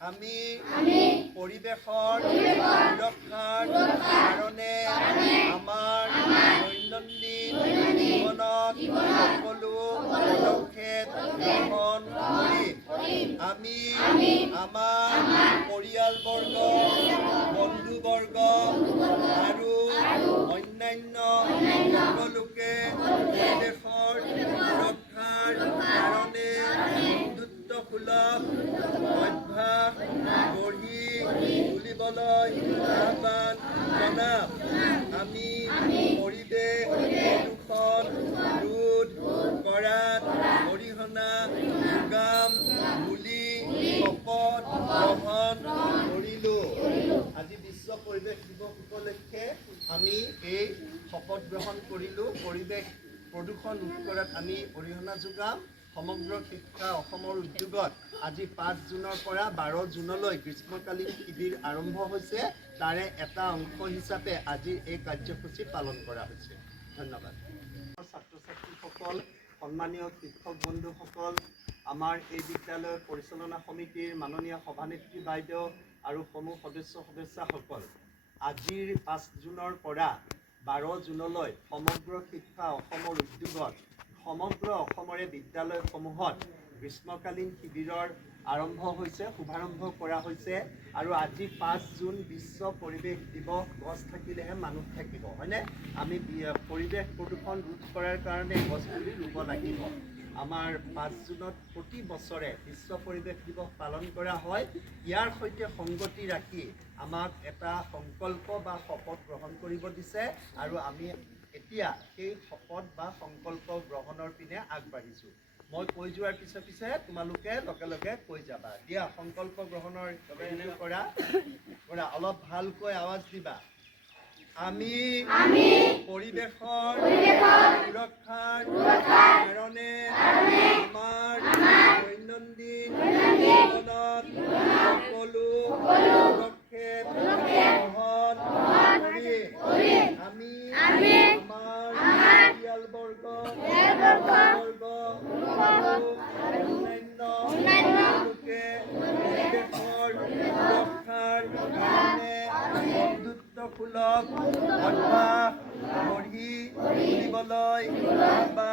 আমি পৰিৱেশৰ সুৰক্ষাৰ কাৰণে আমাৰ দৈনন্দিন জীৱনত সকলো পদক্ষেপ গ্ৰহণ কৰিম। আমি আমাৰ পৰিয়ালবৰ্গ, বন্ধুবৰ্গ আৰু অন্যান্য সকলোকে পৰিৱেশৰ সুৰক্ষাৰ কাৰণে বন্ধুত্বসুলভ অভ্যাস গঢ়ি তুলিবলৈ আহ্বান জনাম। আমি পৰিৱেশ প্ৰদূষণ ৰোধ কৰাত অৰিহণা যোগাম বুলি শপত গ্ৰহণ কৰিলোঁ। আজি বিশ্ব পৰিৱেশ দিৱস উপলক্ষে আমি এই শপত গ্ৰহণ কৰিলোঁ। পৰিৱেশ প্ৰদূষণ ৰোধ কৰাত আমি অৰিহণা যোগাম। সমগ্ৰ শিক্ষা অসমৰ উদ্যোগত আজি 5 জুনৰ পৰা 12 জুনলৈ গ্ৰীষ্মকালীন শিবিৰ আৰম্ভ হৈছে। তাৰে এটা অংশ হিচাপে আজি এই কাৰ্যসূচী পালন কৰা হৈছে। ধন্যবাদ। ছাত্ৰ ছাত্ৰীসকল, সন্মানীয় শিক্ষক বন্ধুসকল, আমাৰ এই বিদ্যালয়ৰ পৰিচালনা সমিতিৰ মাননীয় সভানেত্ৰী বাইদেউ আৰু সমূহ সদস্যসকল, আজিৰ 5 জুনৰ পৰা 12 জুনলৈ সমগ্ৰ শিক্ষা অসমৰ উদ্যোগত সমগ্ৰ অসমৰে বিদ্যালয়সমূহত গ্ৰীষ্মকালীন শিবিৰৰ আৰম্ভ হৈছে, শুভাৰম্ভ কৰা হৈছে। আৰু আজি 5 জুন বিশ্ব পৰিৱেশ দিৱস। গছ থাকিলেহে মানুহ থাকিব, হয়নে? আমি পৰিৱেশ প্ৰদূষণ ৰোধ কৰাৰ কাৰণে গছ পুলি ৰুব লাগিব। আমাৰ 5 জুনত প্ৰতি বছৰে বিশ্ব পৰিৱেশ দিৱস পালন কৰা হয়। ইয়াৰ সৈতে সংগতি ৰাখি আমাক এটা সংকল্প বা শপত গ্ৰহণ কৰিব দিছে আৰু আমি এতিয়া সেই শপত বা সংকল্প গ্ৰহণৰ পিনে আগবাঢ়িছোঁ। মই কৈ যোৱাৰ পিছে পিছে তোমালোকে লগে লগে কৈ যাবা। দিয়া, সংকল্প গ্ৰহণৰ কৰা অলপ ভালকৈ আৱাজ দিবা। আমি পৰিৱেশৰ সুৰক্ষাৰ কাৰণে আমাৰ দৈনন্দিন জীৱনত সকলো পদক্ষেপ গ্ৰহণ কৰিম। আমি আমাৰ পৰিয়ালবৰ্গ আৰু অন্যান্য লোকে পৰিৱেশৰ সুৰক্ষাৰ কাৰণে বন্ধুত্বসুলভ অভ্যাস গঢ়ি তুলিবলৈ আহ্বান